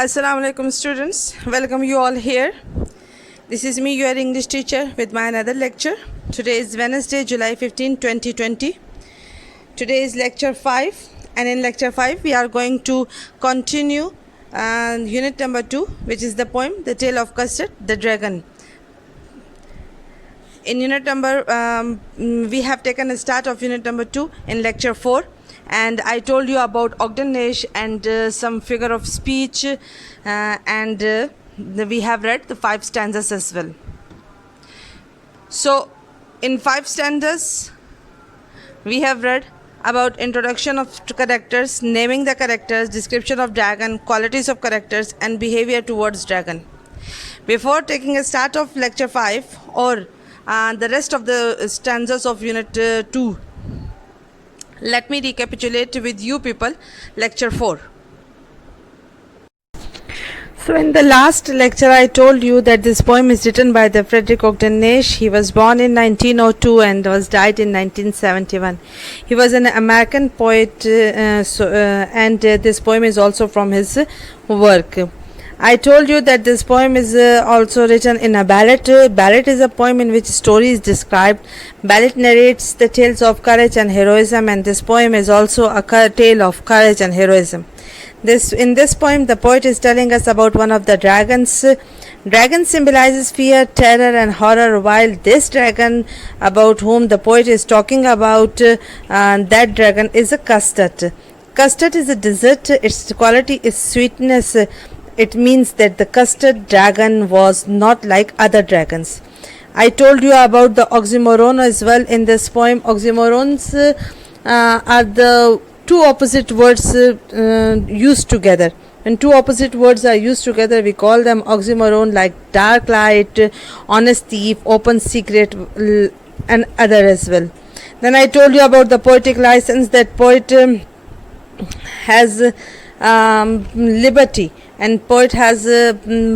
Assalamu alaikum students, welcome you all here. This is me, your English teacher, with my another lecture. Today is Wednesday, July 15, 2020. Today is lecture 5, and in lecture 5 we are going to continue unit number 2, which is the poem The Tale of Custard the Dragon. In unit number we have taken a start of unit number 2 in lecture 4, and I told you about Ogden Nash and some figure of speech, and we have read the 5 stanzas as well. So in 5 stanzas we have read about introduction of characters, naming the characters, description of dragon, qualities of characters, and behavior towards dragon. Before taking a start of lecture 5 or the rest of the stanzas of unit 2, let me recapitulate with you people lecture 4. So in the last lecture I told you that this poem is written by the Frederick Ogden Nash. He was born in 1902 and was died in 1971. He was an American poet, and this poem is also from his work. I told you that this poem is also written in a ballad. Ballad is a poem in which story is described. Ballad narrates the tales of courage and heroism, and this poem is also a tale of courage and heroism. In this poem, the poet is telling us about one of the dragons. Dragon symbolizes fear, terror, and horror, while this dragon about whom the poet is talking about, that dragon is a custard. Custard is a dessert. Its quality is sweetness. It means that the custard dragon was not like other dragons. I told you about the oxymoron as well in this poem. Oxymorons are the two opposite words used together. When two opposite words are used together, we call them oxymoron, like dark light, honest thief, open secret, and other as well. Then I told you about the poetic license, that poet has liberty, and poet has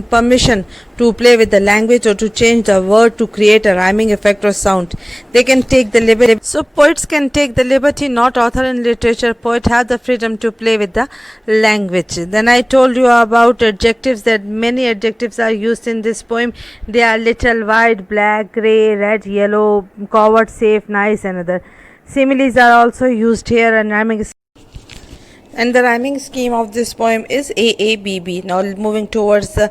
permission to play with the language or to change the word to create a rhyming effect or sound. They can take the liberty. So poets can take the liberty, not author in literature. Poet have the freedom to play with the language. Then I told you about adjectives, that many adjectives are used in this poem. They are little, white, black, grey, red, yellow, coward, safe, nice, and other. Similes are also used here, and rhyming. And the rhyming scheme of this poem is AABB. Now moving towards the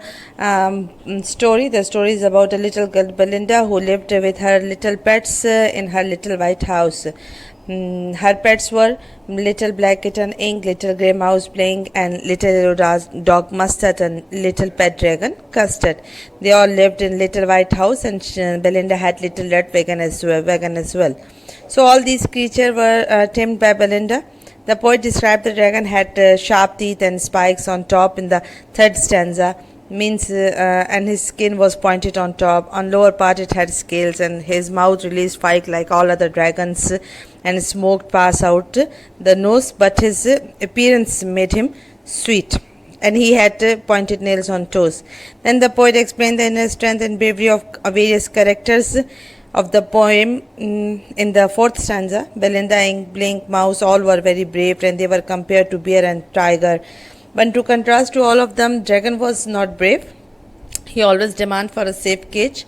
story. The story is about a little girl, Belinda, who lived with her little pets in her little white house. Her pets were little black kitten Ink, little grey mouse Blink, and little yellow dog Mustard, and little pet dragon Custard. They all lived in little white house, and Belinda had little red wagon as well. So all these creatures were tamed by Belinda. The poet described the dragon had sharp teeth and spikes on top in the 3rd stanza, and his skin was pointed on top. On lower part it had scales, and his mouth released fire like all other dragons, and smoke passed out the nose, but his appearance made him sweet, and he had pointed nails on toes. Then the poet explained the inner strength and bravery of various characters of the poem. In the 4th stanza, Belinda, Ink, Blink, Mouse, all were very brave, and they were compared to bear and tiger. But to contrast to all of them, dragon was not brave. He always demanded for a safe cage.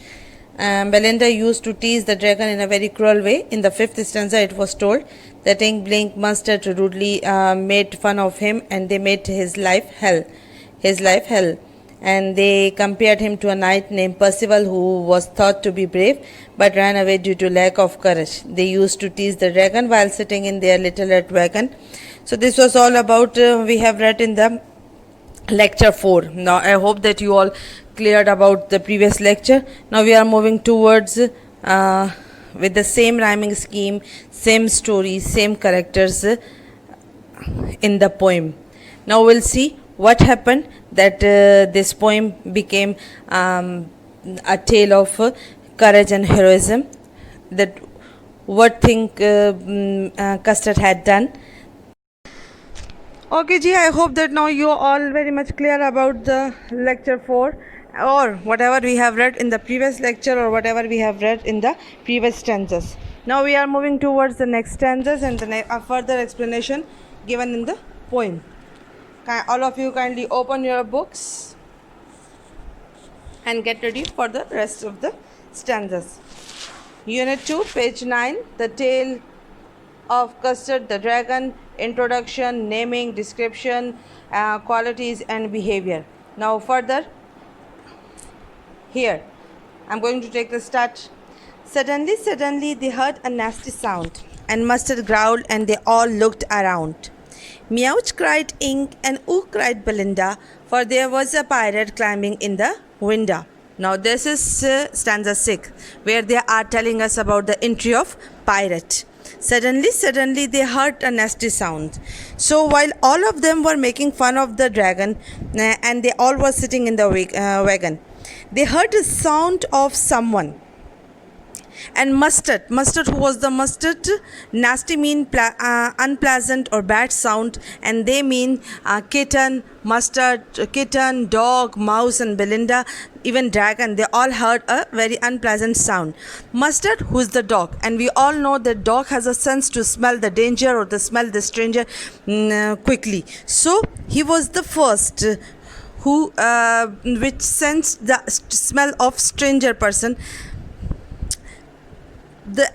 Belinda used to tease the dragon in a very cruel way. In the 5th stanza, it was told that Ink, Blink, Mustard rudely made fun of him, and they made his life hell. And they compared him to a knight named Percival, who was thought to be brave but ran away due to lack of courage. They used to tease the dragon while sitting in their little red wagon. So this was all about we have read in the lecture 4. Now I hope that you all cleared about the previous lecture. Now we are moving towards with the same rhyming scheme, same story, same characters in the poem. Now we'll see what happened that this poem became a tale of courage and heroism, that what thing Custard had done. Okay ji, I hope that now you are all very much clear about the lecture 4, or whatever we have read in the previous lecture, or whatever we have read in the previous stanzas. Now we are moving towards the next stanzas and the further explanation given in the poem. All of you kindly open your books and get ready for the rest of the stanzas. Unit 2, page 9, The Tale of Custard the Dragon, introduction, naming, description, qualities and behavior. Now further, here, I'm going to take the start. Suddenly they heard a nasty sound, and Mustard growled, and they all looked around. Meouch, cried Ink, and ooh, cried Belinda, for there was a pirate climbing in the window. Now this is stanza 6, where they are telling us about the entry of pirate. Suddenly they heard a nasty sound. So while all of them were making fun of the dragon, and they all were sitting in the wagon, they heard a sound of someone. And mustard, who was the mustard? Nasty mean unpleasant or bad sound, and they mean kitten, mustard, kitten, dog, mouse, and Belinda, even dragon. They all heard a very unpleasant sound. Mustard, who is the dog, and we all know that dog has a sense to smell the danger or to smell the stranger quickly. So he was the first who which sensed the smell of stranger person.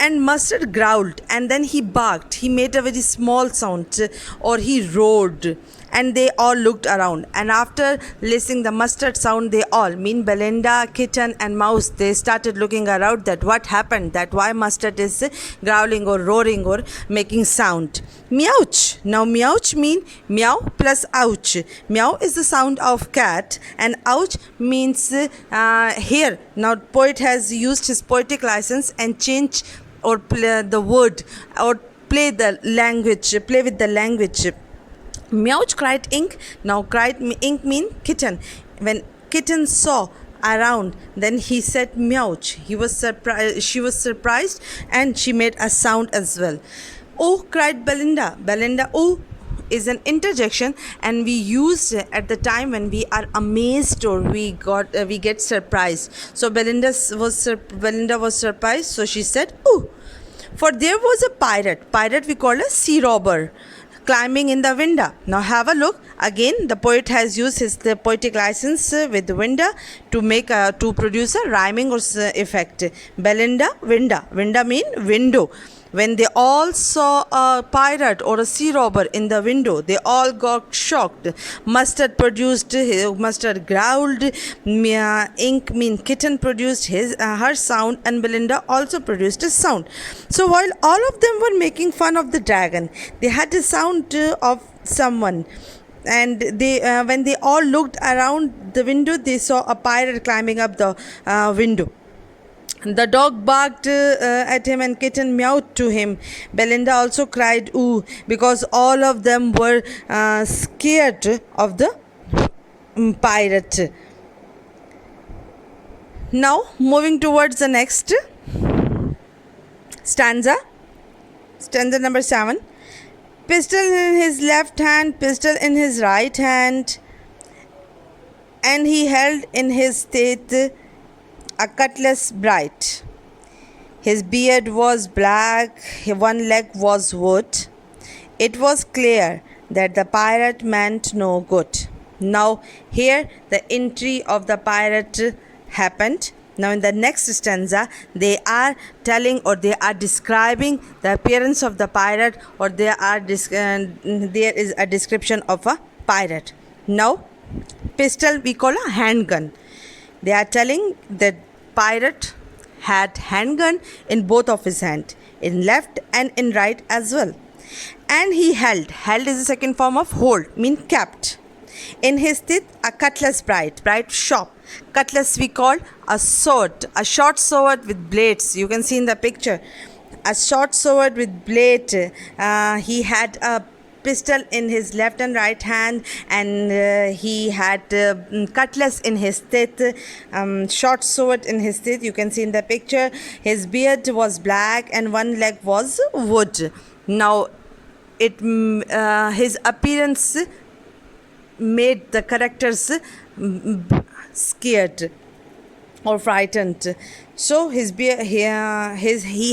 And Mustard growled, and then he barked. He made a very small sound, or he roared, and they all looked around. And after listening the Mustard sound, they all, mean Belinda, kitten and mouse, they started looking around that what happened, that why Mustard is growling or roaring or making sound. Meouch. Now meouch mean meow plus ouch. Meow is the sound of cat, and ouch means here. Now poet has used his poetic license and changed or play the word or play with the language. Meouch, cried Ink. Now cried Ink mean kitten. When kitten saw around, then he said meouch. She was surprised, and she made a sound as well. Oh, cried Belinda. Oh is an interjection, and we use at the time when we are amazed or we get surprised. So Belinda was surprised, so she said oh. For there was a pirate we call a sea robber, climbing in the window. Now have a look again. The poet has used the poetic license with window to produce a rhyming or effect. Belinda, window mean window. When they all saw a pirate or a sea robber in the window, they all got shocked. Mustard growled. Ink mean kitten produced her sound, and Belinda also produced a sound. So while all of them were making fun of the dragon, they had the sound of someone. And they when they all looked around the window, they saw a pirate climbing up the window. The dog barked at him, and kitten meowed to him. Belinda also cried ooh, because all of them were scared of the pirate. Now moving towards the next stanza number 7. Pistol in his left hand, pistol in his right hand, and he held in his teeth a cutlass bright. His beard was black, one leg was wood. It was clear that the pirate meant no good. Now here the entry of the pirate happened. Now in the next stanza, they are telling or they are describing the appearance of the pirate, or there is a description of a pirate. Now pistol we call a handgun. They are telling that pirate had handgun in both of his hand, in left and in right as well. And he held is the second form of hold, mean kept. In his teeth a cutlass bright sharp. Cutlass we call a sword, a short sword with blades. You can see in the picture a short sword with blade. He had a pistol in his left and right hand, and he had cutlass in his teeth, short sword in his teeth. You can see in the picture. His beard was black and one leg was wood. Now his appearance made the characters scared or frightened. So he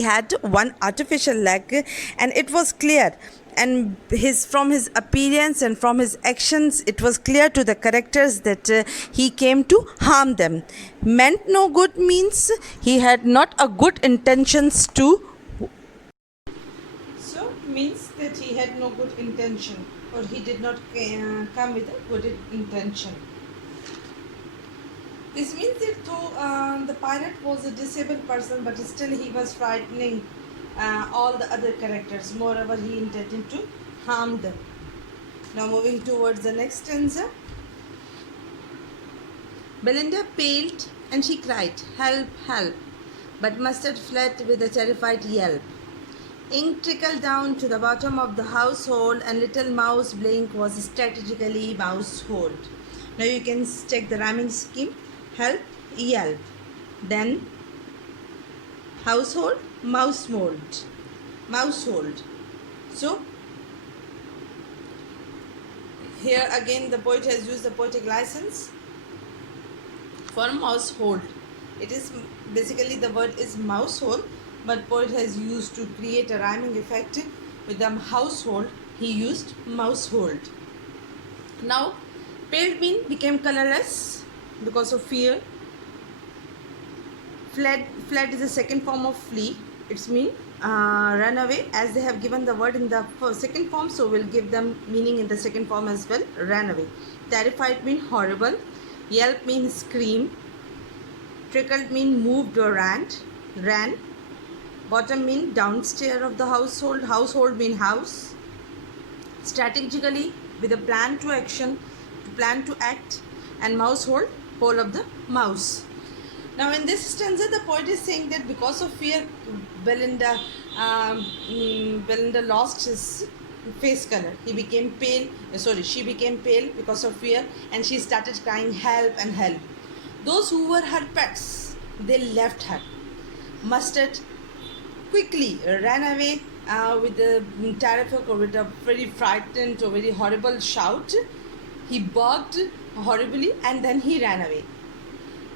had one artificial leg, and it was clear and from his appearance and from his actions it was clear to the characters that he came to harm them. Meant no good means he had not a good intentions to. So means that he had no good intention, or he did not come with a good intention. This means that though the pirate was a disabled person, but still he was frightening all the other characters. Moreover, he intended to harm them. Now, moving towards the next stanza. Belinda paled and she cried, "Help, help!" But Mustard fled with a terrified yelp. Ink trickled down to the bottom of the household, and little Mouse Blink was strategically mousehold. Now you can check the rhyming scheme. Help, yelp. Then household, mouse mold. Mousehold. So here again the poet has used the poetic license for mousehold. It is basically the word is mousehold, but poet has used to create a rhyming effect with the household. He used mousehold. Now, pale bean became colorless because of fear. Fled is the second form of flee. It's mean run away. As they have given the word in the second form, so we'll give them meaning in the second form as well. Ran away. Terrified mean horrible. Yelp means scream. Trickled mean moved or ran. Bottom mean downstairs of the household. Household mean house. Strategically, with a plan to act, and mousehold, hole of the mouse. Now in this stanza, the poet is saying that because of fear, Belinda lost his face color. She became pale because of fear, and she started crying, "Help and help." Those who were her pets, they left her. Mustard quickly ran away with a terrific or with a very frightened or very horrible shout. He barked horribly and then he ran away.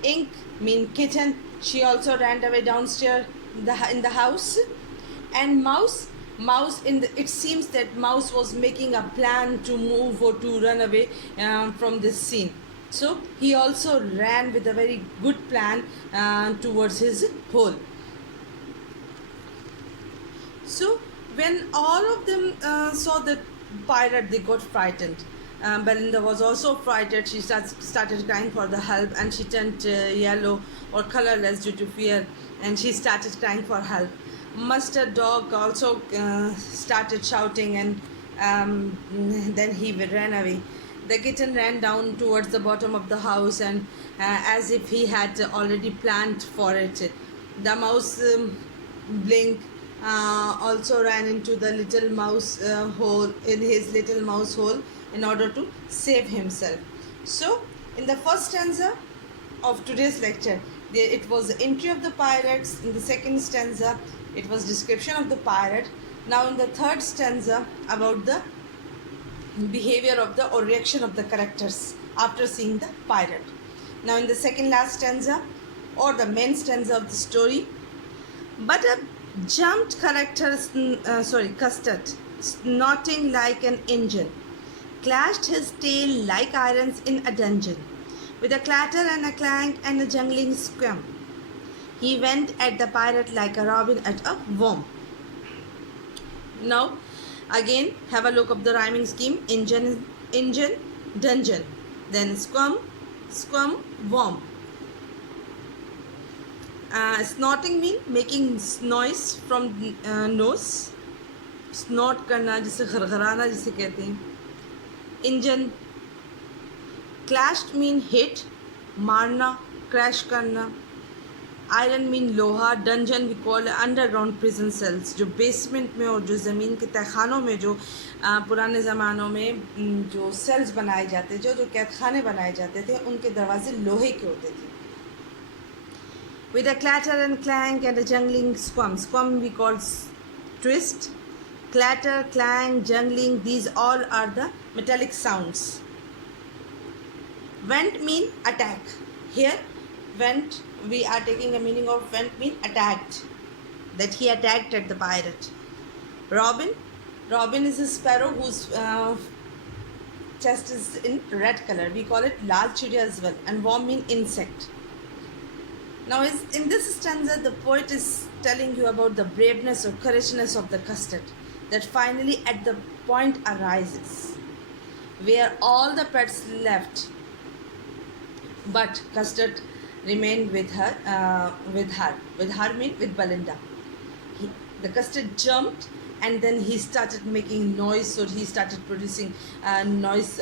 Ink mean kitten. She also ran away downstairs in the house. And mouse it seems that mouse was making a plan to move or to run away from this scene. So he also ran with a very good plan towards his hole. So when all of them saw the pirate, they got frightened. Belinda was also frightened. She started crying for the help, and she turned yellow or colorless due to fear, and she started crying for help. Mustard Dog also started shouting, and then he ran away. The kitten ran down towards the bottom of the house, and as if he had already planned for it. The mouse Blink also ran into the little mouse hole, in his little mouse hole, in order to save himself. So in the first stanza of today's lecture, it was the entry of the pirates. In the second stanza, it was description of the pirate. Now in the third stanza, about the behavior of the or reaction of the characters after seeing the pirate. Now in the second last stanza, or the main stanza of the story, but a jumped Custard, snorting like an engine, clashed his tail like irons in a dungeon, with a clatter and a clank and a jangling squam. He went at the pirate like a robin at a worm. Now, again, have a look of the rhyming scheme. Engine, dungeon. Then squam, worm. Snorting mean making noise from nose. Snort करना जिसे घरघराना जिसे कहते हैं. Engine. Clashed mean hit, मारना, crash करना. Iron mean लोहा. Dungeon we call underground prison cells, जो basement में और जो ज़मीन के तहखानों में जो पुराने ज़मानों में जो cells बनाए जाते, जो कैदखाने बनाए जाते थे, उनके दरवाजे लोहे के होते थे. With a clatter and clank and a jangling squam. Squam we call twist. Clatter, clang, jangling, these all are the metallic sounds. Went mean attack. Here, went, we are taking a meaning of went mean attacked. That he attacked at the pirate. Robin, Robin is a sparrow whose chest is in red color. We call it lal chiriya as well. And worm mean insect. Now, in this stanza, the poet is telling you about the braveness or courageousness of the custard that finally at the point arises where all the pets left, but custard remained with her. With her mean with Belinda. The custard jumped and then he started making noise, or he started producing noise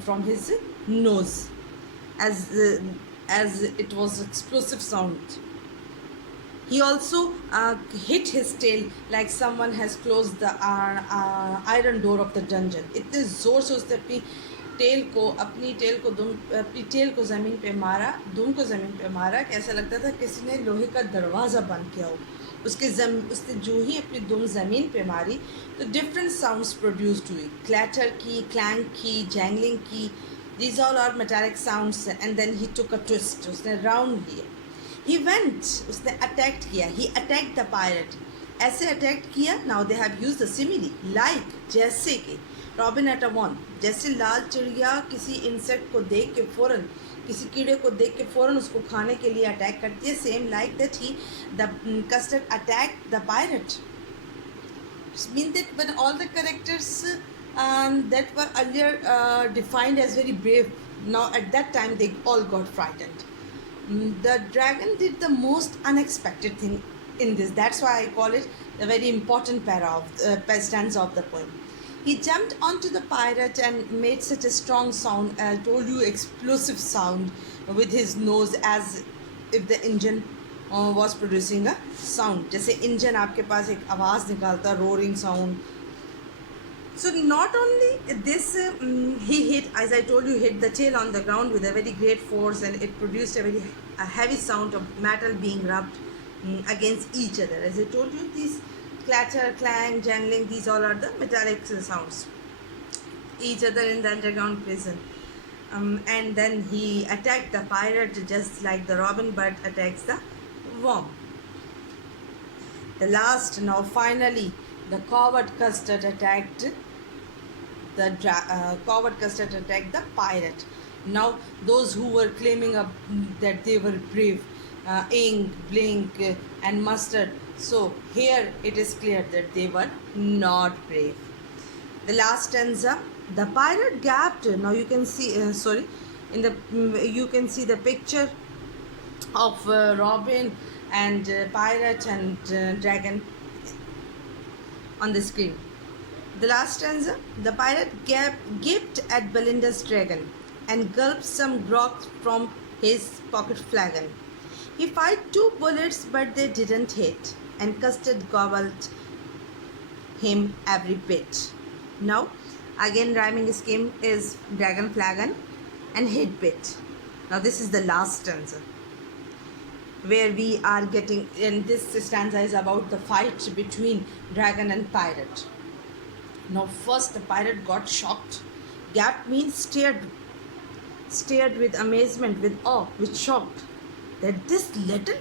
from his nose as it was explosive sound. He also hit his tail like someone has closed the iron door of the dungeon. इतने ज़ोर से उसने अपनी tell को ज़मीन पे मारा, दुम को ज़मीन पे मारा कि ऐसा लगता था किसी ने लोहे का दरवाज़ा बंद किया हो. उसने जो ही अपनी दुम ज़मीन पे मारी तो डिफरेंट साउंड्स प्रोड्यूस्ड हुई. क्लैटर की, क्लैंग की, जैंगलिंग की. These all are metallic sounds. And then he took a twist. उसने राउंड लिया. He went. उसने अटैक्ट किया. He attacked the pirate. ऐसे अटैक्ट किया. Now they have used the simile. Like, जैसे कि Robin at a wand. जैसे लाल चिड़िया किसी इंसेक्ट को देख के फ़ौरन, किसी कीड़े को देख के फ़ौरन उसको खाने के लिए अटैक करती है. Same like that the custard attacked the pirate. It means that when all the characters that were earlier defined as very brave, now at that time they all got frightened. The dragon did the most unexpected thing in this. That's why I call it a very important stanza of the poem. He jumped onto the pirate and made such a strong sound, I told you, explosive sound with his nose, as if the engine was producing a sound. जैसे engine आपके पास एक आवाज़ निकालता, roaring sound. So not only this, he hit, as I told you, hit the tail on the ground with a very great force, and it produced a heavy sound of metal being rubbed against each other. As I told you, these clatter, clang, jangling, these all are the metallic sounds. Each other in the underground prison. And then he attacked the pirate just like the robin bird attacks the worm. The last, now finally, the coward custard attacked the pirate. Now those who were claiming that they were brave, Ink, Blink, and Mustard. So here it is clear that they were not brave. The last stanza, the pirate gasped. Now you can see, you can see the picture of Robin and pirate and dragon on the screen. The last stanza, the pirate gaped at Belinda's dragon and gulped some grog from his pocket flagon. He fired 2 bullets, but they didn't hit, and custard gobbled him every bit. Now, again rhyming scheme is dragon flagon and hit bit. Now this is the last stanza, where we are getting, and this stanza is about the fight between dragon and pirate. Now first the pirate got shocked. Gaped means stared with amazement, with awe, with shock, that this little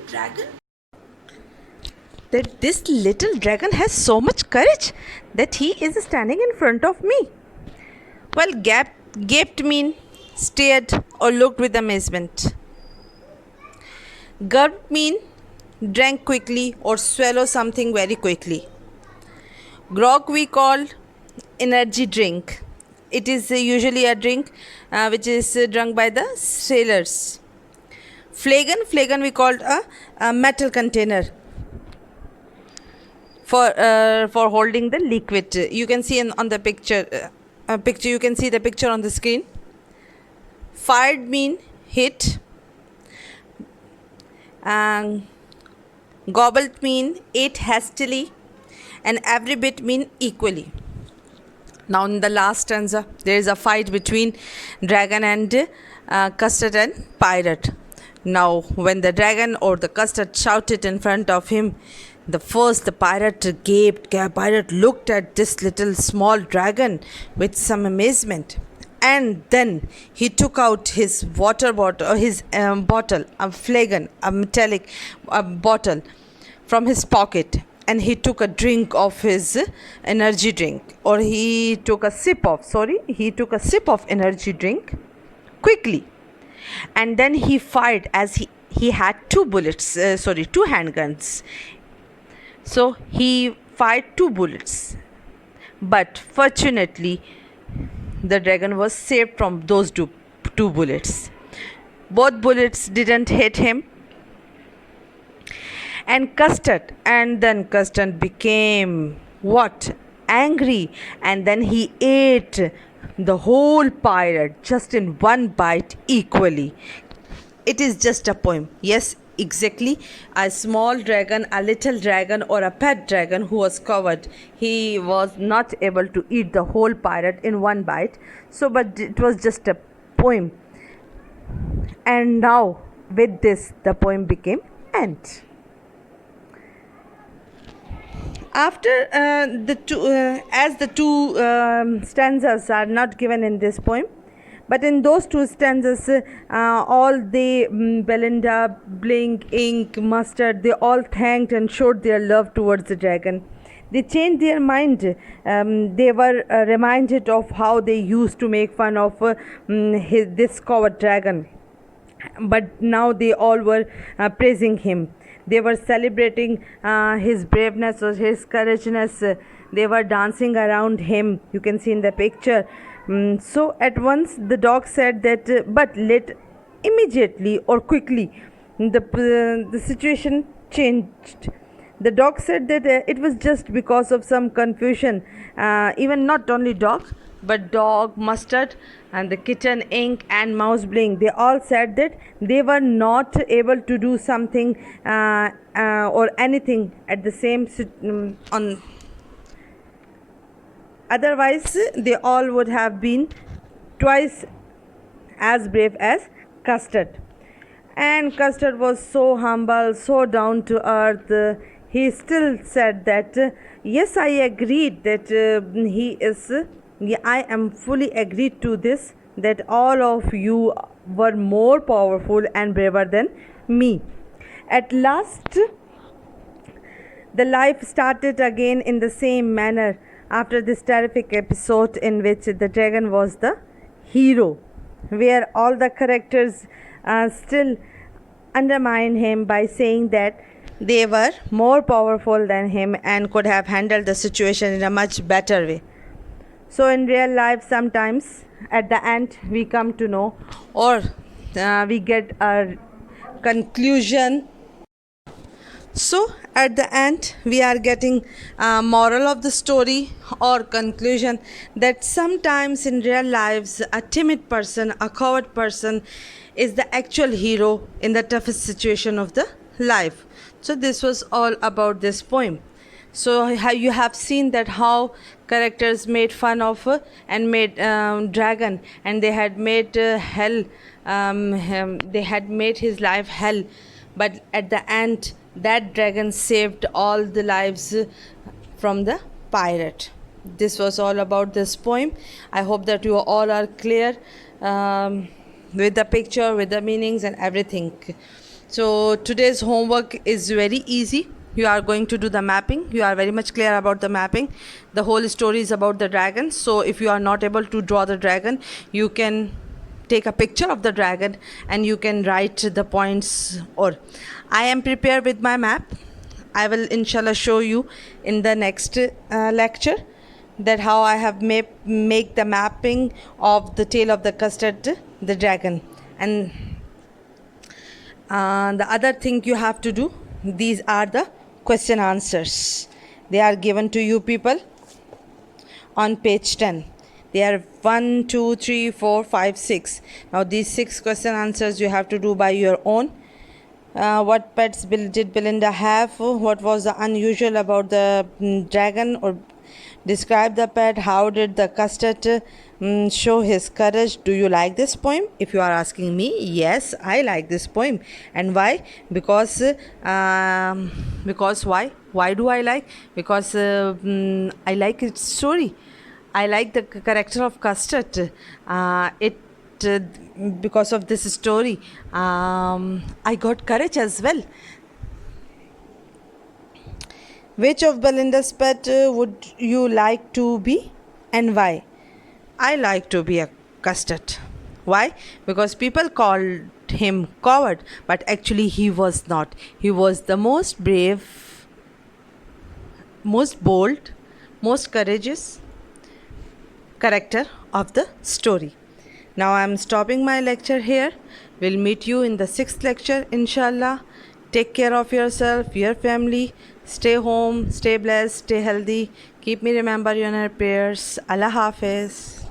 dragon has so much courage that he is standing in front of me. Well, gaped mean stared or looked with amazement. Gulped mean drank quickly or swallow something very quickly. Grog we call energy drink. It is usually a drink which is drunk by the sailors. Flagon we called a metal container for holding the liquid. You can see on the picture. You can see the picture on the screen. Fired mean hit. Gobbled mean ate hastily, and every bit mean equally. Now in the last stanza, there is a fight between dragon and custard and pirate. Now when the dragon or the custard shouted in front of him, the pirate gaped. Pirate looked at this little small dragon with some amazement. And then he took out his water bottle, his bottle, a flagon, a metallic bottle from his pocket, and he took a drink of his energy drink, or he took a sip of energy drink quickly, and then he fired, as he had two handguns. So he fired two bullets, but fortunately the dragon was saved from those two bullets. Both bullets didn't hit him, and then Custard became what? Angry, and then he ate the whole pirate just in one bite equally. It is just a poem. Yes, exactly. A small dragon, a little dragon, or a pet dragon who was covered. He was not able to eat the whole pirate in one bite. So, but it was just a poem. And now, with this, the poem became end. After the two stanzas are not given in this poem, but in those two stanzas, all they, Belinda, Blink, Ink, Mustard, they all thanked and showed their love towards the dragon. They changed their mind. They were reminded of how they used to make fun of this coward dragon. But now they all were praising him. They were celebrating his braveness or his courageousness. They were dancing around him. You can see in the picture. So at once the dog said that, but immediately or quickly, the situation changed. The dog said that it was just because of some confusion. Even not only dog, but dog, Mustard, and the kitten, Ink, and Mouse Blink, they all said that they were not able to do something or anything at the same on. Otherwise, they all would have been twice as brave as Custard. And Custard was so humble, so down to earth. He still said that, yes, I agreed that I am fully agreed to this, that all of you were more powerful and braver than me. At last, the life started again in the same manner after this terrific episode in which the dragon was the hero, where all the characters still undermine him by saying that they were more powerful than him and could have handled the situation in a much better way. So in real life, sometimes at the end we come to know, or we get a conclusion. So at the end we are getting a moral of the story or conclusion that sometimes in real lives a timid person, a coward person is the actual hero in the toughest situation of the life. So this was all about this poem. So you have seen that how characters made fun of and made dragon, and they had made hell. They had made his life hell, but at the end, that dragon saved all the lives from the pirate. This was all about this poem. I hope that you all are clear with the picture, with the meanings, and everything. So today's homework is very easy. You are going to do the mapping. You are very much clear about the mapping. The whole story is about the dragon. So if you are not able to draw the dragon, you can take a picture of the dragon and you can write the points. Or I am prepared with my map. I will inshallah show you in the next lecture that how I have make the mapping of the tail of the Custard, the dragon. And the other thing you have to do, these are the question answers. They are given to you people on page 10. They are 1, 2, 3, 4, 5, 6. Now these 6 question answers you have to do by your own. What pets did Belinda have? What was the unusual about the dragon? Or describe the pet. How did the Custard show his courage? Do you like this poem? If you are asking me, yes, I like this poem. And why? Because why? Why do I like? Because I like its story. I like the character of Custard. Because of this story, I got courage as well. Which of Belinda's pet would you like to be and why? I like to be a custard. Why? Because people called him coward, but actually he was not. He was the most brave, most bold, most courageous character of the story. Now I am stopping my lecture here. We'll meet you in the sixth lecture, inshallah. Take care of yourself, your family. Stay home, stay blessed, stay healthy. Keep me remember you in your prayers. Allah Hafiz.